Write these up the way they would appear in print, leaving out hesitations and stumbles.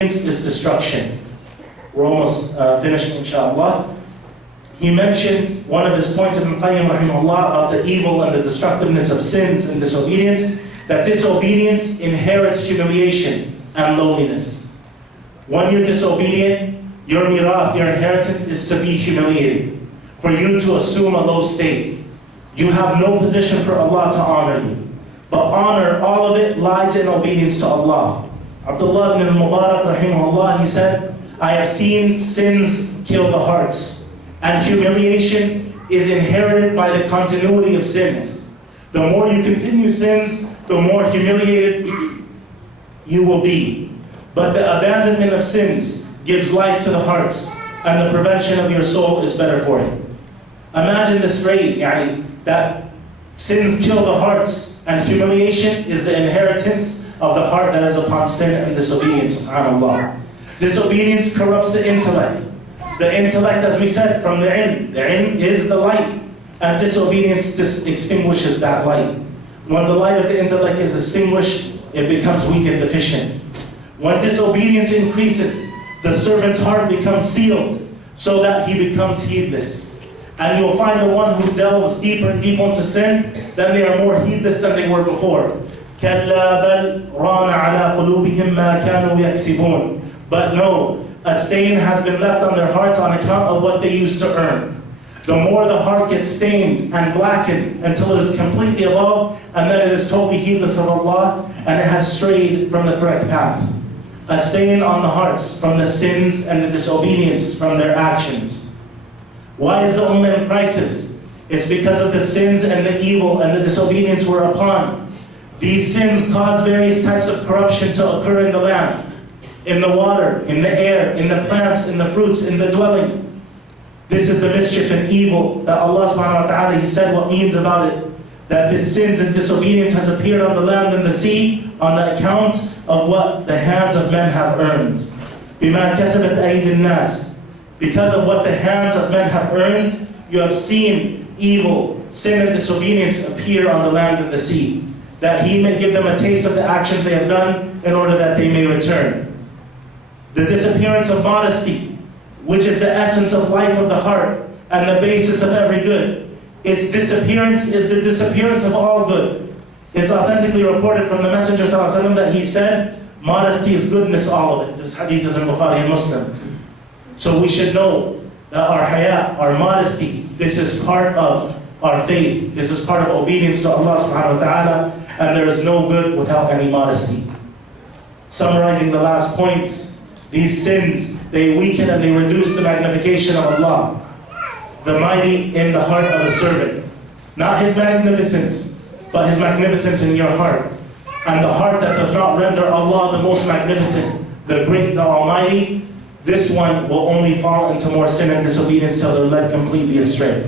is destruction. We're almost finishing, inshallah. He mentioned one of his points of Ibn Qayyim rahimahullah about the evil and the destructiveness of sins and disobedience, that disobedience inherits humiliation and loneliness. When you're disobedient, your mirath, your inheritance is to be humiliated, for you to assume a low state. You have no position for Allah to honor you. But honor, all of it lies in obedience to Allah. Abdullah ibn al-Mubarak rahimahullah, he said, I have seen sins kill the hearts, and humiliation is inherited by the continuity of sins. The more you continue sins, the more humiliated you will be. But the abandonment of sins gives life to the hearts, and the prevention of your soul is better for it. Imagine this phrase, that sins kill the hearts, and humiliation is the inheritance of the heart that is upon sin and disobedience, subhanAllah. Disobedience corrupts the intellect. The intellect, as we said, from the ilm. The ilm is the light, and disobedience extinguishes that light. When the light of the intellect is extinguished, it becomes weak and deficient. When disobedience increases, the servant's heart becomes sealed, so that he becomes heedless. And you'll find the one who delves deeper and deeper into sin, then they are more heedless than they were before. كَلَّا بَلْ رَانَ عَلَىٰ قُلُوبِهِمْ مَا كَانُوا يَكْسِبُونَ. But no, a stain has been left on their hearts on account of what they used to earn. The more the heart gets stained and blackened until it is completely evolved, and then it is totally heedless of Allah, and it has strayed from the correct path. A stain on the hearts from the sins and the disobedience from their actions. Why is the ummah in crisis? It's because of the sins and the evil and the disobedience we're upon. These sins cause various types of corruption to occur in the land, in the water, in the air, in the plants, in the fruits, in the dwelling. This is the mischief and evil that Allah subhanahu wa ta'ala, He said what means about it. That this sins and disobedience has appeared on the land and the sea on the account of what the hands of men have earned. بِمَا كَسَبَتْ أَيْدِي النَّاسِ. Because of what the hands of men have earned, you have seen evil, sin and disobedience appear on the land and the sea, that He may give them a taste of the actions they have done in order that they may return. The disappearance of modesty, which is the essence of life of the heart and the basis of every good. Its disappearance is the disappearance of all good. It's authentically reported from the Messenger ﷺ that he said, modesty is goodness, all of it. This hadith is in Bukhari and Muslim. So we should know that our haya, our modesty, this is part of our faith. This is part of obedience to Allah subhanahu wa ta'ala, and there is no good without any modesty. Summarizing the last points, these sins, they weaken and they reduce the magnification of Allah, the mighty in the heart of a servant. Not His magnificence, but His magnificence in your heart. And the heart that does not render Allah the most magnificent, the great, the almighty, this one will only fall into more sin and disobedience till they're led completely astray.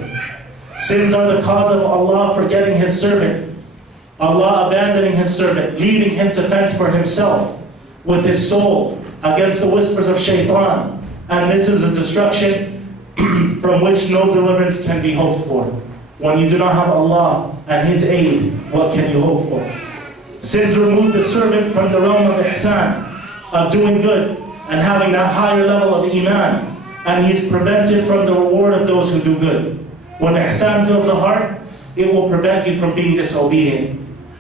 Sins are the cause of Allah forgetting His servant, Allah abandoning His servant, leaving him to fend for himself with his soul against the whispers of shaitan. And this is a destruction from which no deliverance can be hoped for. When you do not have Allah and His aid, what can you hope for? Sins remove the servant from the realm of ihsan, of doing good, and having that higher level of iman, and he's prevented from the reward of those who do good. When ihsan fills the heart, it will prevent you from being disobedient.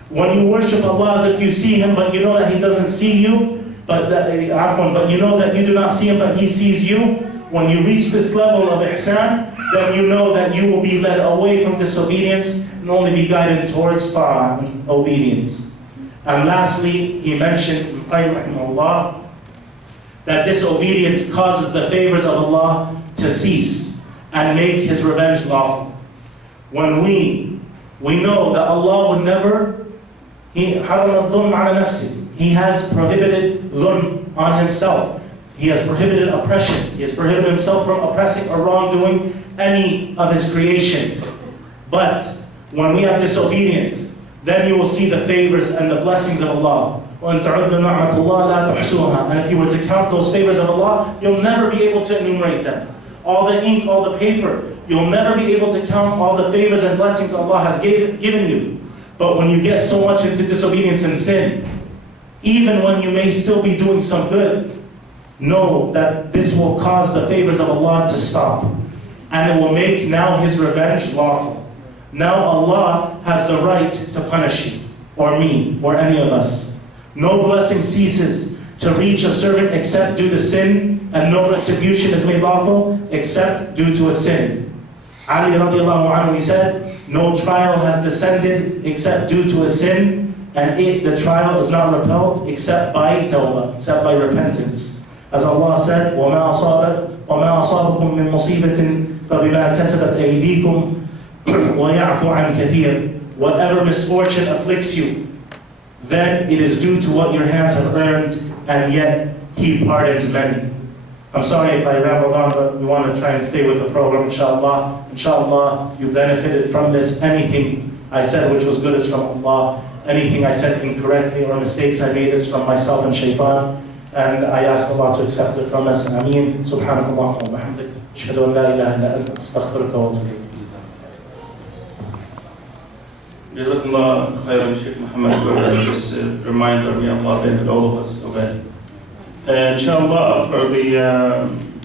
When you worship Allah as if you see Him, but you know that He doesn't see you, but you know that you do not see Him, but He sees you, when you reach this level of ihsan, then you know that you will be led away from disobedience and only be guided towards ta'ah and obedience. And lastly, he mentioned, that disobedience causes the favors of Allah to cease and make His revenge lawful. When we know that Allah would never, He has prohibited dhulm on Himself. He has prohibited oppression. He has prohibited Himself from oppressing or wrongdoing any of His creation. But when we have disobedience, then you will see the favors and the blessings of Allah. And if you were to count those favors of Allah, you'll never be able to enumerate them. All the ink, all the paper, you'll never be able to count all the favors and blessings Allah has given you. But when you get so much into disobedience and sin, even when you may still be doing some good, know that this will cause the favors of Allah to stop. And it will make now His revenge lawful. Now Allah has the right to punish you, or me, or any of us. No blessing ceases to reach a servant except due to sin, and no retribution is made lawful except due to a sin. Ali radiallahu anhu, he said, no trial has descended except due to a sin, and the trial is not repelled except by tawbah, except by repentance. As Allah said, وَمَا أَصَابَكُم مِّن مُّصِيبَةٍ فَبِمَا كَسَبَتْ أَيْدِيكُمْ وَيَعْفُ عَنْ كَثِيرٍ. Whatever misfortune afflicts you, then it is due to what your hands have earned, and yet He pardons many. I'm sorry if I rambled on, but we want to try and stay with the program, inshallah. Inshallah, you benefited from this. Anything I said which was good is from Allah. Anything I said incorrectly or mistakes I made is from myself and shaitan. And I ask Allah to accept it from us. Ameen. Subhanakallahumma wa bihamdik. Ashhadu an la ilaha illa anta astaghfiruka wa atubu ilayk. Jazakallah khairan, Sheikh Muhammad, for this reminder. May Allah benefit all of us of it. Inshallah, after the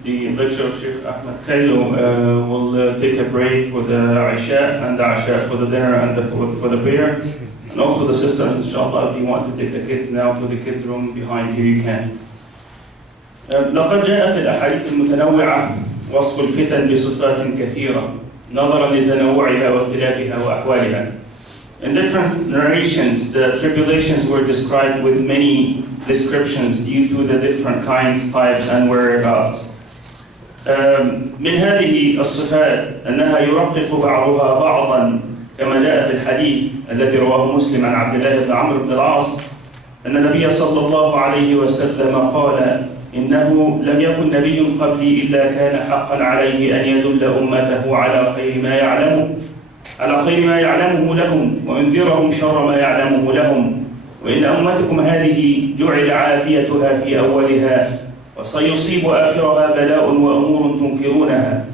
lecture of Sheikh Ahmed Kailu, we'll take a break for the Isha, and the Isha for the dinner and for the prayer. And also the sisters, inshallah, if you want to take the kids now to the kids' room behind here, you can. لقد جاء في الأحاديث المتنوعة وصف الفتن بصفات كثيرة نظرا لتنوعها واختلافها وأحوالها. In different narrations, the tribulations were described with many descriptions due to the different kinds, types, and whereabouts. من هذه الصفات أنها يرقق بعضها بعضا كما جاء في الحديث الذي رواه مسلم عن عبد الله بن عمرو بن العاص أن النبي صلى الله عليه وسلم قال: إنه لم يكن نبي قبلي إلا كان حقا عليه أن يدل أمته على خير ما يعلمه لهم وينذرهم شر ما يعلمه لهم، وإن أمتكم هذه جعل عافيتها في أولها وسيصيب آخرها بلاء وأمور تنكرونها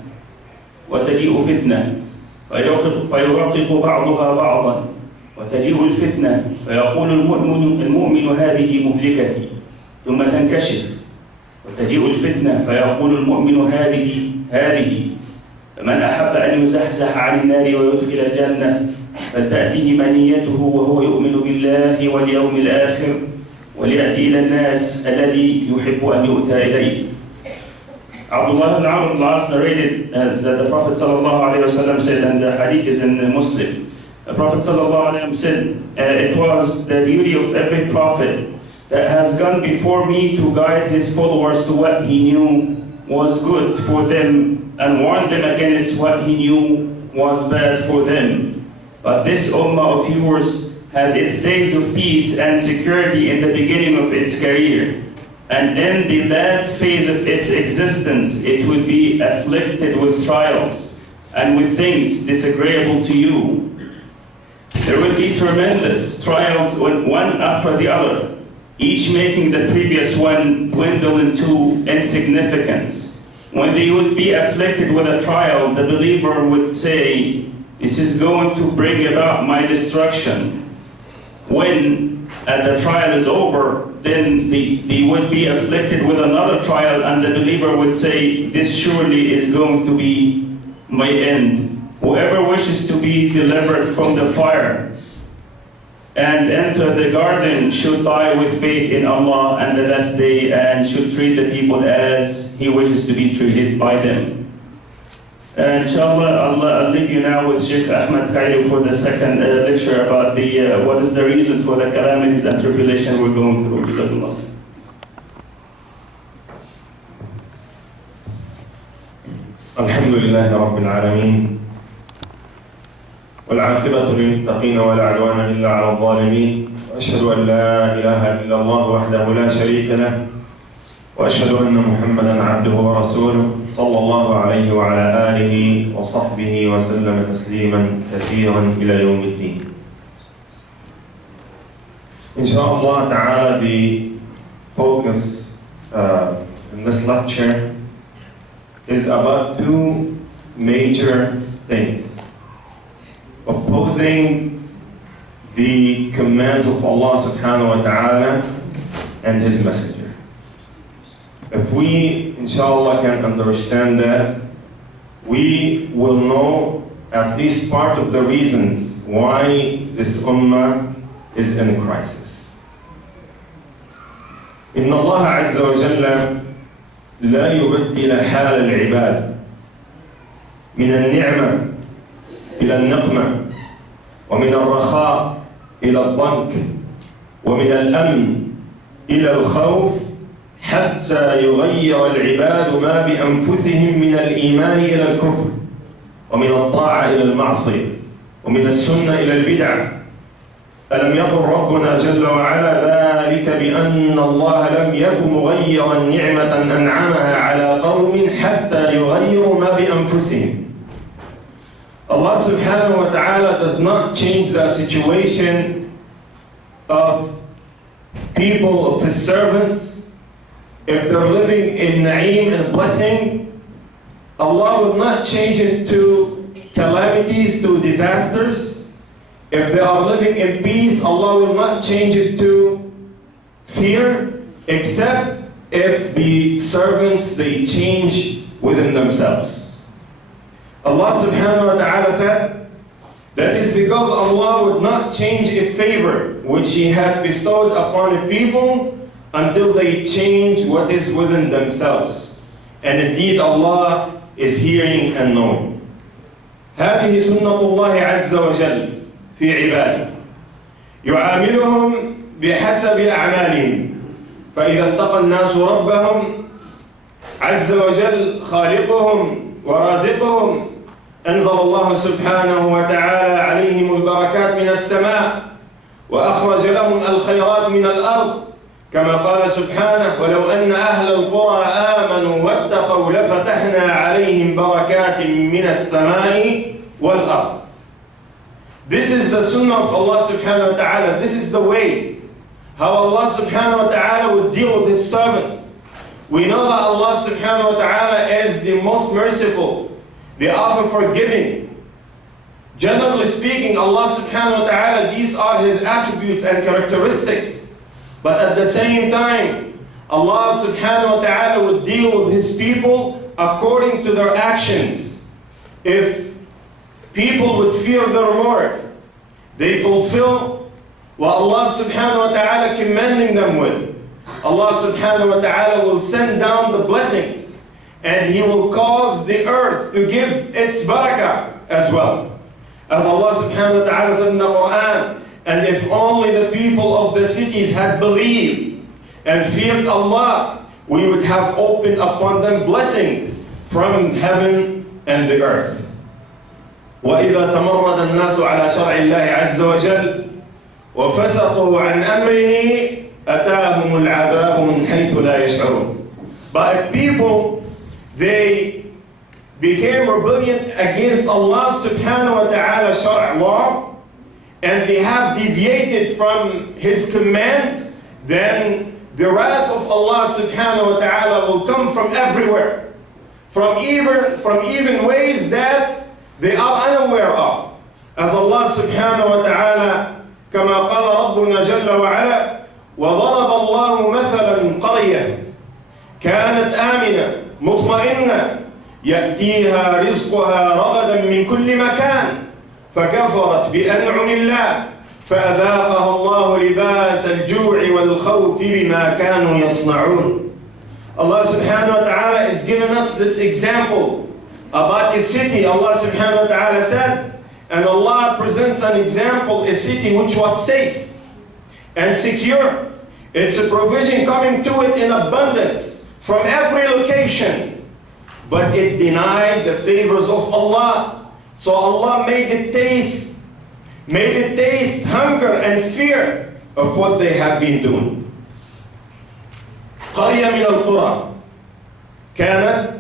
وتجيء فتنة فيرقق بعضها بعضا وتجيء الفتنة فيقول المؤمن هذه مهلكتي ثم تنكشف، وتجيء الفتنة فيقول المؤمن هذه فمن أحب أن يزحزح عن النار ويدخل الجنة فلتأتيه منيته وهو يؤمن بالله واليوم الآخر وليأتي إلى الناس الذي يحب أن يؤتى إليه. Abdullah ibn Amr ibn al-As narrated that the Prophet ﷺ said, and the hadith is in Muslim, the Prophet ﷺ said, it was the duty of every prophet that has gone before me to guide his followers to what he knew was good for them and warn them against what he knew was bad for them. But this ummah of yours has its days of peace and security in the beginning of its career, and in the last phase of its existence it will be afflicted with trials and with things disagreeable to you. There will be tremendous trials one after the other, each making the previous one dwindle into insignificance. When they would be afflicted with a trial, the believer would say, "This is going to bring about my destruction." When the trial is over, then they would be afflicted with another trial, and the believer would say, "This surely is going to be my end." Whoever wishes to be delivered from the fire and enter the garden should die with faith in Allah and the last day, and should treat the people as He wishes to be treated by them. Inshallah, I'll leave you now with Sheikh Ahmed Kailu for the second lecture about what is the reason for the calamities and tribulation we're going through. Jazakallah. Alhamdulillah Rabbil Alameen. والعاقبة للمتقين ولا عدوان إلا على الظالمين، وأشهد أن لا إله إلا الله وحده لا شريك له، وأشهد أن محمدا عبده ورسوله صلى الله عليه وعلى آله وصحبه وسلم تسليما كثيرا إلى يوم الدين. Inshallah ta'ala, the focus in this lecture is about two major things: opposing the commands of Allah subhanahu wa ta'ala and His Messenger. If if we, inshallah, can understand that, we will know at least part of the reasons why this ummah is in a crisis. إن الله عز وجل لا يبدل حال العباد من النعمة إلى النقمة ومن الرخاء إلى الضنك ومن الأمن إلى الخوف حتى يغير العباد ما بأنفسهم من الإيمان إلى الكفر ومن الطاعة إلى المعصية ومن السنة إلى البدعة. ألم يقل ربنا جل وعلا ذلك بأن الله لم يكن مغيرا نعمة أنعمها على قوم حتى يغيروا ما بأنفسهم. Allah subhanahu wa ta'ala does not change the situation of people, of His servants. If they're living in na'im and blessing, Allah will not change it to calamities, to disasters. If they are living in peace, Allah will not change it to fear, except if the servants, they change within themselves. Allah subhanahu wa ta'ala said, that is because Allah would not change a favor which He had bestowed upon a people until they change what is within themselves. And indeed Allah is hearing and knowing. هذه سنة الله عز وجل في عباده يعاملهم بحسب أعمالهم فإذا التقى الناس ربهم عز وجل خالقهم ورازقهم أنزل الله سبحانه وتعالى عليهم البركات من السماء وأخرج لهم الخيرات من الأرض كما قال سبحانه ولو أن أهل القرى آمنوا واتقوا لفتحنا عليهم بركات من السماء والأرض. This is the sunnah of Allah subhanahu wa ta'ala. This is the way how Allah subhanahu wa ta'ala would deal with His servants. We know that Allah subhanahu wa ta'ala is the most merciful, the often forgiving. Generally speaking, Allah subhanahu wa ta'ala, these are His attributes and characteristics. But at the same time, Allah subhanahu wa ta'ala would deal with His people according to their actions. If people would fear their Lord, they fulfill what Allah subhanahu wa ta'ala commanding them with. Allah subhanahu wa ta'ala will send down the blessings and He will cause the earth to give its barakah as well. As Allah subhanahu wa ta'ala said in the Quran, and if only the people of the cities had believed and feared Allah, we would have opened upon them blessing from heaven and the earth. وَإِذَا تَمَرَّدَ النَّاسُ عَلَى شَرْعِ اللَّهِ عَزَّ وَجَلَّ وَفَسَقُوا عَنْ أَمْرِهِ أَتَاهُمُ الْعَذَابُ مِنْ حَيْثُ لَا يَشْعُرُونَ. But if people, they became rebelliant against Allah subhanahu wa ta'ala shar' law, and they have deviated from His commands, then the wrath of Allah subhanahu wa ta'ala will come from everywhere, from even ways that they are unaware of. As Allah subhanahu wa ta'ala, كما قال ربنا جل وعلا, وضرب الله مثلا قرية كانت آمنة مطمئنة يأتيها رزقها رغدا من كل مكان فكفرت بأنعم الله فأذاقها الله لباس الجوع والخوف بما كانوا يصنعون. Allah subhanahu wa ta'ala is giving us this example about a city. Allah subhanahu wa ta'ala said, and Allah presents an example, a city which was safe and secure. It's a provision coming to it in abundance from every location. But it denied the favors of Allah. So Allah made it taste hunger and fear of what they have been doing. قرية من القرى كانت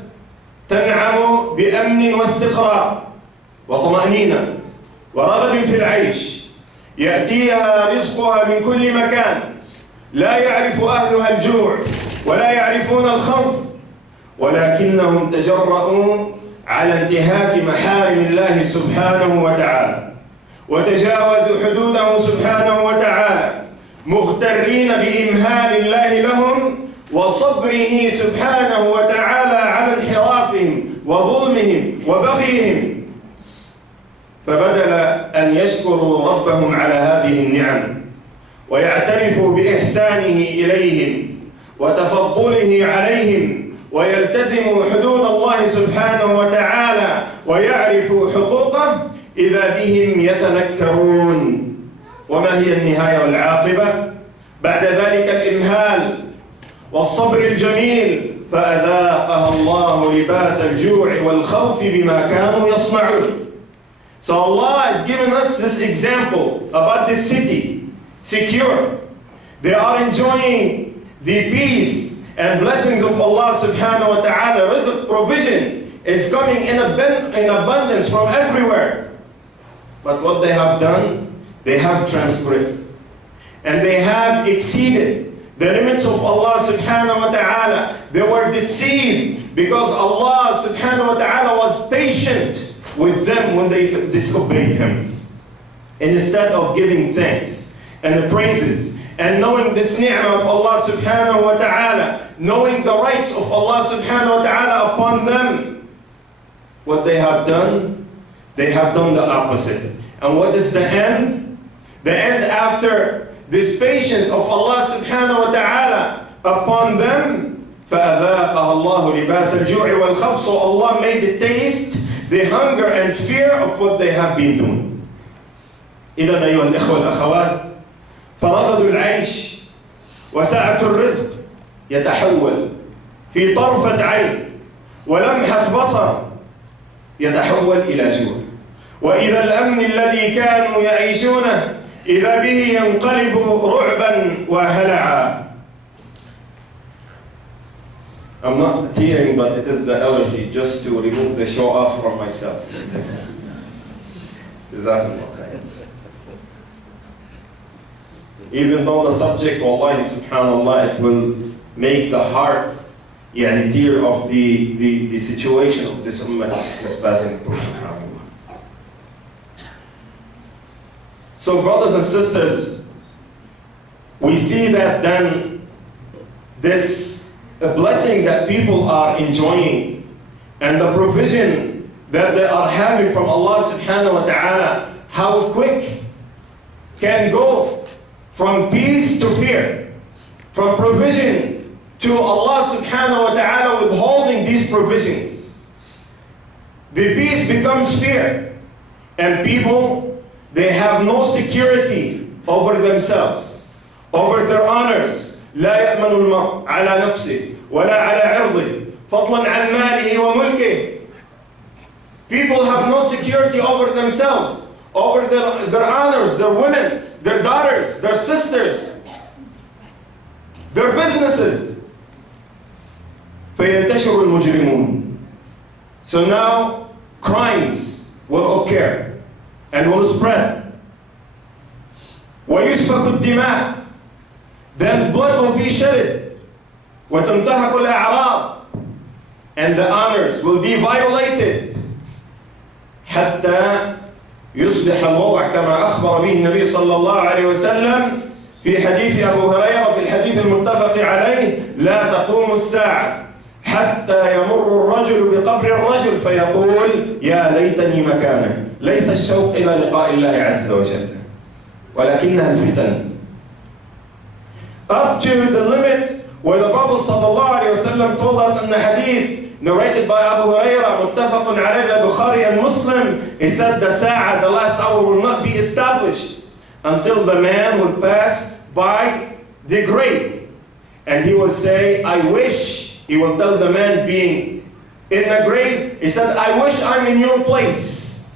تنعم بأمن واستقرار وطمأنينة ورغد في العيش يأتيها رزقها من كل مكان لا يعرف أهلها الجوع ولا يعرفون الخوف ولكنهم تجرؤوا على انتهاك محارم الله سبحانه وتعالى وتجاوزوا حدوده سبحانه وتعالى مغترين بإمهال الله لهم وصبره سبحانه وتعالى على انحرافهم وظلمهم وبغيهم، فبدل أن يشكروا ربهم على هذه النعم ويعترفوا بإحسانه إليهم وتفضله عليهم ويلتزموا حدود الله سبحانه وتعالى ويعرفوا حقوقه، إذا بهم يتنكرون. وما هي النهاية والعاقبة؟ بعد ذلك الإمهال والصبر الجميل، فأذاقها الله لباس الجوع والخوف بما كانوا يصنعون. So Allah has given us this example about this city, secure. They are enjoying the peace and blessings of Allah subhanahu wa ta'ala. Rizq provision is coming in abundance from everywhere. But what they have done, they have transgressed. And they have exceeded the limits of Allah subhanahu wa ta'ala. They were deceived because Allah subhanahu wa ta'ala was patient with them when they disobeyed Him. And instead of giving thanks and the praises and knowing this ni'mah of Allah subhanahu wa ta'ala, knowing the rights of Allah subhanahu wa ta'ala upon them, what they have done the opposite. And what is the end? The end after this patience of Allah subhanahu wa ta'ala upon them, فَأَذَاقَهَا اللَّهُ لِبَاسَ الْجُوعِ وَالْخَوْفِ. So Allah made it taste the hunger and fear of what they have been doing. إذن أيها الإخوة والأخوات، فرغد العيش وسعة الرزق يتحول في طرفة عين ولمحة بصر، يتحول إلى جوع. وإذا الأمن الذي كانوا يعيشونه إذا به ينقلب رعبا وهلعا. I'm not tearing, but it is the allergy, just to remove the show off from myself. Even though the subject, wallahi subhanallah, it will make the hearts tear of the situation of this ummah is passing through, subhanallah. So brothers and sisters, we see that then this blessing that people are enjoying and the provision that they are having from Allah subhanahu wa ta'ala, how quick can go from peace to fear, from provision to Allah subhanahu wa ta'ala withholding these provisions. The peace becomes fear, and people, they have no security over themselves, over their honors. لا يأمن المرء على نفسه ولا على عرضه فضلا عن ماله وملكه. People have no security over themselves, over their honors, their women, their daughters, their sisters, their businesses. فينتشر المجرمون. So now crimes will occur and will spread. ويسفك الدماء. Then blood will be shedded. وتنتهك الأعراض. And the honors will be violated. حتى يصبح الوضع كما أخبر به النبي صلى الله عليه وسلم في حديث أبو هريرة في الحديث المتفق عليه: لا تقوم الساعة حتى يمر الرجل بقبر الرجل فيقول يا ليتني مكانه. ليس الشوق إلى لقاء الله عز وجل ولكنها الفتن. Up to the limit where the Prophet sallallahu alaihi wasallam told us in the hadith narrated by Abu Hurairah, muttafaqun alayhi by Bukhari and Muslim, he said the sa'a, the last hour, will not be established until the man will pass by the grave. And he will say, I wish, he will tell the man being in the grave, he said, I wish I'm in your place.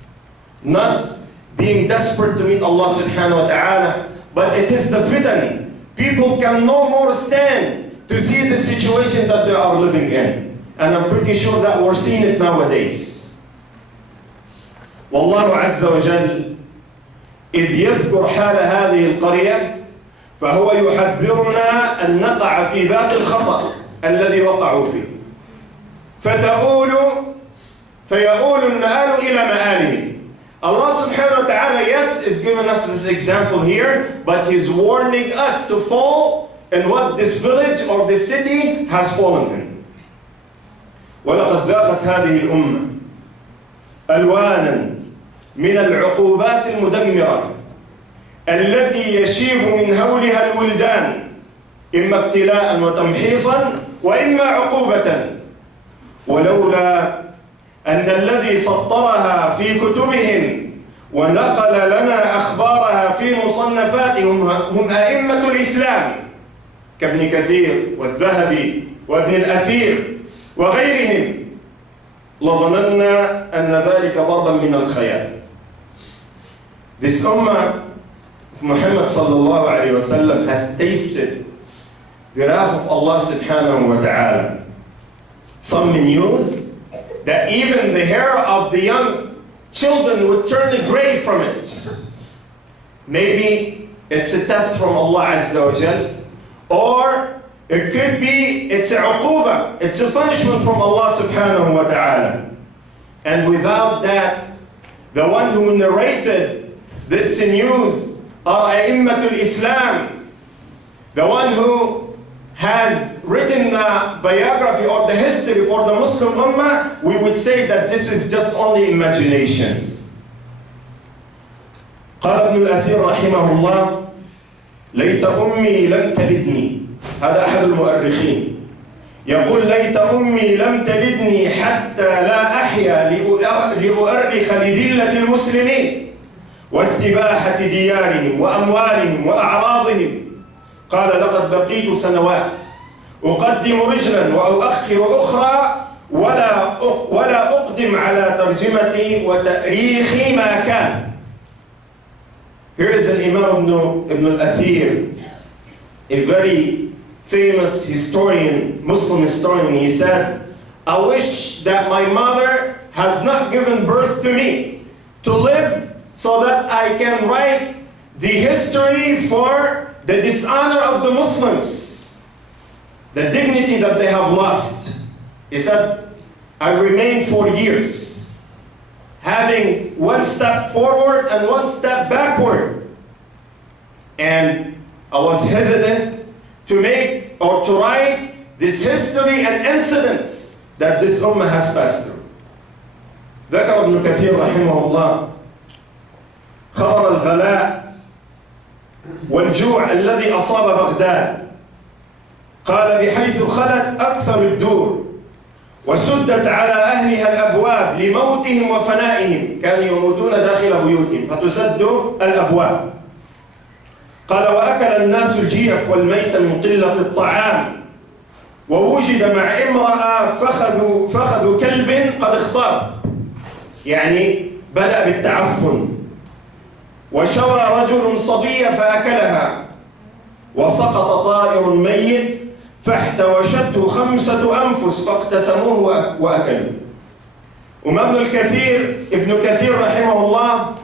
Not being desperate to meet Allah subhanahu wa ta'ala, but it is the fitan. People can no more stand to see the situation that they are living in. And I'm pretty sure that we're seeing it nowadays. والله عز وجل إذ يذكر حال هذه القرية فهو يحذرنا أن نقع في ذات الخطأ الذي وقعوا فيه. فيؤول النآل إلى مآله. Allah subhanahu wa ta'ala, yes, is giving us this example here, but He's warning us to fall and what this village or this city has fallen in. ولقد ذاقت هذه الأمة ألوانا من العقوبات المدمرة التي يشيب من هولها الولدان إما ابتلاء وتمحيصا وإما عقوبة، ولولا أن الذي سطرها في كتبهم ونقل لنا أخبارها في مصنفاتهم هم أئمة الإسلام كابن كثير والذهبي وابن الأثير وغيرهم لظننا أن ذلك ضربا من الخيال. This ummah of Muhammad sallallahu alayhi wa sallam has tasted the wrath of Allah subhanahu wa ta'ala. Some news that even the hair of the young children would turn gray from it. Maybe it's a test from Allah Azza wa Jal, or it could be it's a uquba, it's a punishment from Allah subhanahu wa ta'ala. And without that, the one who narrated this news are A'immatul Islam, the one who has written the biography or the history for the Muslim Ummah, we would say that this is just only imagination. قال ابن الأثير رحمه الله: ليت أمي لم تلدني. هذا أحد المؤرخين يقول: ليت أمي لم تلدني حتى لا أحيا لأؤرخ لذلة المسلمين واستباحة ديارهم وأموالهم وأعراضهم. قال: لقد بقيت سنوات أقدم رجلا وأؤخر أخرى ولا أقدم على ترجمتي وتأريخي ما كان. Here is an Imam Ibn al-Athir, a very famous historian, Muslim historian. He said, I wish that my mother has not given birth to me to live so that I can write the history for the dishonor of the Muslims, the dignity that they have lost. He said, I remained for years, having one step forward and one step backward. And I was hesitant to make or to write this history and incidents that this ummah has passed through. ذكر ابن كثير رحمه الله خبر الغلاء والجوع الذي أصاب بغداد. قال: بحيث خلت أكثر الدور وسدت على أهلها الأبواب لموتهم وفنائهم، كانوا يموتون داخل بيوتهم فتسد الأبواب. قال: وأكل الناس الجيف والميت من قلة الطعام، ووجد مع امرأة فخذ كلب قد اختار، يعني بدأ بالتعفن. وشوى رجل صبية فأكلها، وسقط طائر ميت فاحتوشته 5 أنفس فاقتسموه وأكلوا. ابن كثير رحمه الله,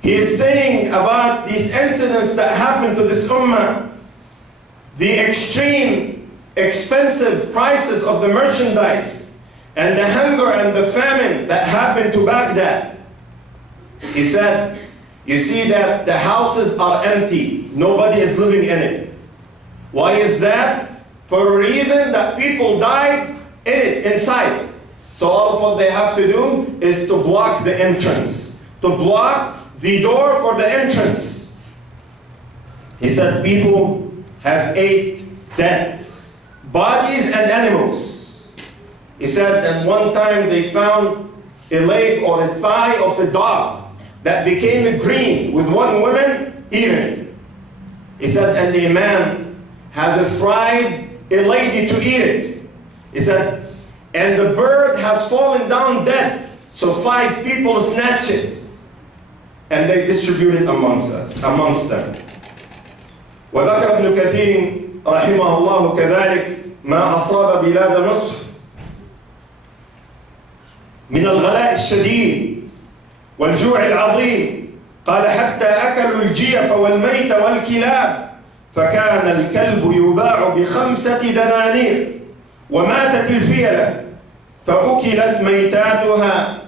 he is saying about these incidents that happened to this ummah, the extreme expensive prices of the merchandise and the hunger and the famine that happened to Baghdad. He said, you see that the houses are empty, nobody is living in it. Why is that? For a reason that people died in it, inside. So all of what they have to do is to block the entrance, to block the door for the entrance. He said people has ate deaths, bodies and animals. He said that one time they found a leg or a thigh of a dog that became green with one woman eating it. He said, and a man has fried a lady to eat it. He said, and the bird has fallen down dead, so 5 people snatch it and they distribute it amongst them. وذكر ابن كثير رحمه الله كذلك ما أصاب بلاد مصر من الغلاء الشديد والجوع العظيم. قال: حتى أكلوا الجيف والميت والكلاب، فكان الكلب يباع ب5 دنانير، وماتت الفيلة فأكلت ميتاتها،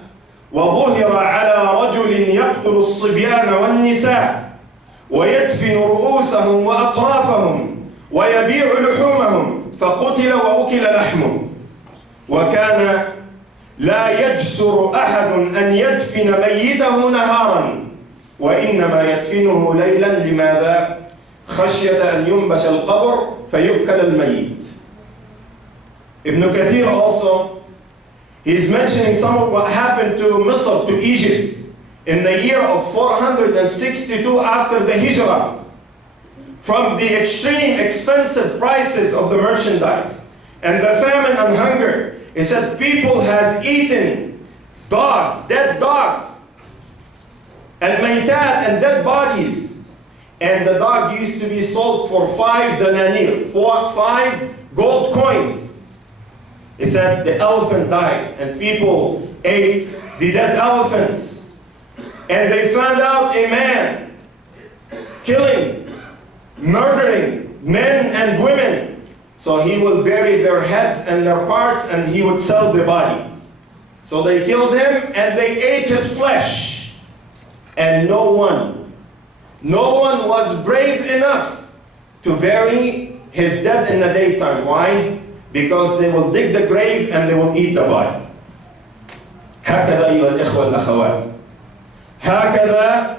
وظهر على رجل يقتل الصبيان والنساء، ويدفن رؤوسهم وأطرافهم ويبيع لحومهم فقتل وأكل لحمه. وكان لا يجسر أحد أن يدفن ميته نهارا وإنما يدفنه ليلا. لماذا؟ خشية أن ينبش القبر فيؤكل الميت. Ibn Kathir also, he is mentioning some of what happened to Misr, to Egypt, in the year of 462 after the Hijrah, from the extreme expensive prices of the merchandise and the famine and hunger. He said people has eaten dogs, dead dogs, and maytat and dead bodies. And the dog used to be sold for 5 dananir, 5 gold coins. He said the elephant died and people ate the dead elephants. And they found out a man killing, murdering men and women. So he will bury their heads and their parts and he would sell the body. So they killed him and they ate his flesh. And no one was brave enough to bury his dead in the daytime. Why? Because they will dig the grave and they will eat the body. هكذا أيها الإخوة والأخوات، هكذا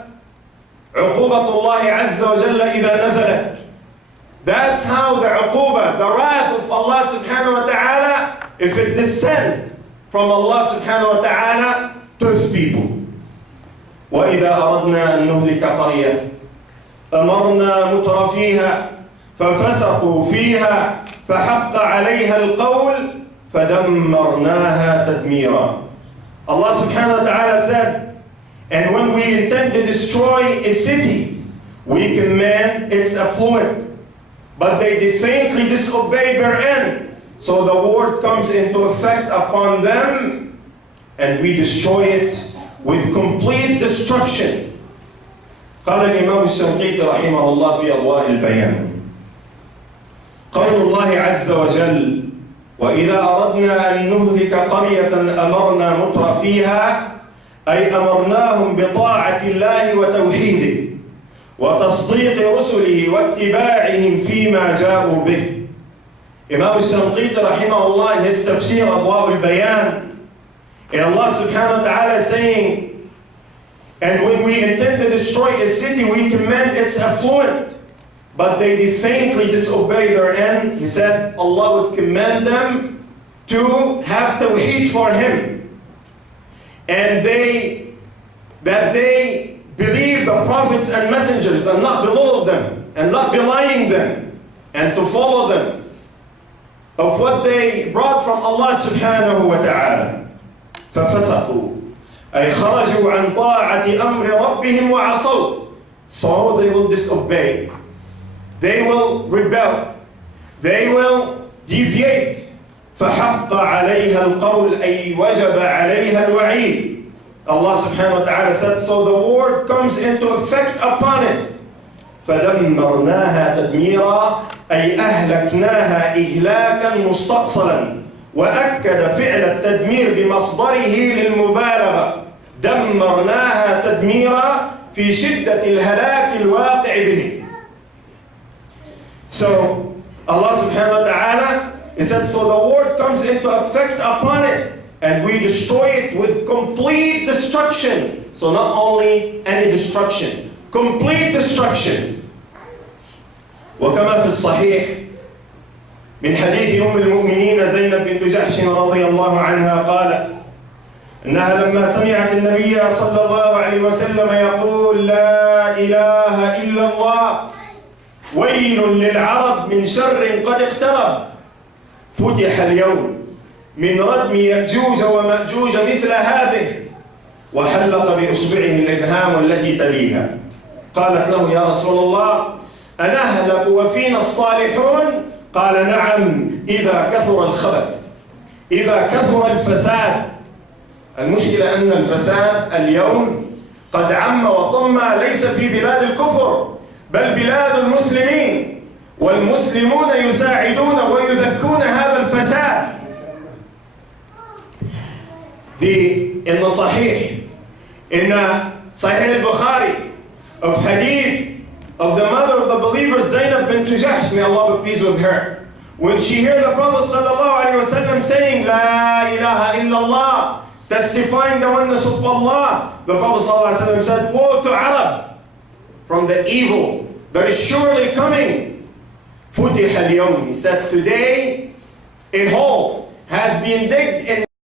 عقوبة الله عز وجل إذا نزلت. That's how the عقوبة, the wrath of Allah subhanahu wa ta'ala, if it descends from Allah subhanahu wa ta'ala to His people. وإذا أردنا أن نهلك قرية أمرنا متر فيها ففسقوا فيها فحق عليها القول فدمرناها تدميرا. Allah subhanahu wa ta'ala said, and when we intend to destroy a city, we command its affluent, but they defiantly disobey their end. So the word comes into effect upon them, and we destroy it with complete destruction. قال الإمام الشنقيطي رحمه الله في أضواء البيان: قول الله عز وجل: وإذا أردنا أن نهلك قرية أمرنا متر فيها، أي أمرناهم بطاعة الله وتوحيده وتصديق رسله واتباعهم فيما جاءوا به. Imam al-Shanqiti rahimahullah in his tafsir أضواء البيان, and Allah subhanahu wa ta'ala is saying, and when we intend to destroy a city, we command its affluent, but they defiantly disobey their end. He said Allah would command them to have tawheed for Him, and that they believe the prophets and messengers and not belittle them and not belying them, and to follow them of what they brought from Allah subhanahu wa ta'ala. فَفَسَقُوا أي خرجوا عن طاعة أمر ربهم وعصوا. So they will disobey, they will rebel, they will deviate. فحق عليها القول أي وجب عليها الوعيد. Allah subhanahu wa ta'ala said, so the word comes into effect upon it. فدمرناها تدميرا أي أهلكناها إهلاكا مستأصلا. وأكد فعل التدمير بمصدره للمبالغة. دمرناها تدميرا في شدة الهلاك الواقع به. So Allah subhanahu wa ta'ala, He said, so the word comes into effect upon it, and we destroy it with complete destruction. So not only any destruction, complete destruction. وكما في الصحيح من حديث أم المؤمنين زينب بنت جحش رضي الله عنها قال إنها لما سمعت النبي صلى الله عليه وسلم يقول لا إله إلا الله ويل للعرب من شر قد اقترب فتح اليوم من ردم يأجوج ومأجوج مثل هذه وحلق بإصبعه الإبهام التي تليها. قالت له يا رسول الله أنهلك وفينا الصالحون؟ قال نعم إذا كثر الخبث، إذا كثر الفساد. المشكلة أن الفساد اليوم قد عم وطم ليس في بلاد الكفر بل بلاد المسلمين، والمسلمون يساعدون ويذكون هذا الفساد. إن صحيح البخاري of hadith of the mother of the believers, Zainab bint Jahsh, may Allah be pleased with her. When she heard the Prophet ﷺ saying, La ilaha illallah, testifying the oneness of Allah, the Prophet ﷺ said, woe to Arab from the evil that is surely coming. Futih al-yawm, he said, today a hole has been digged in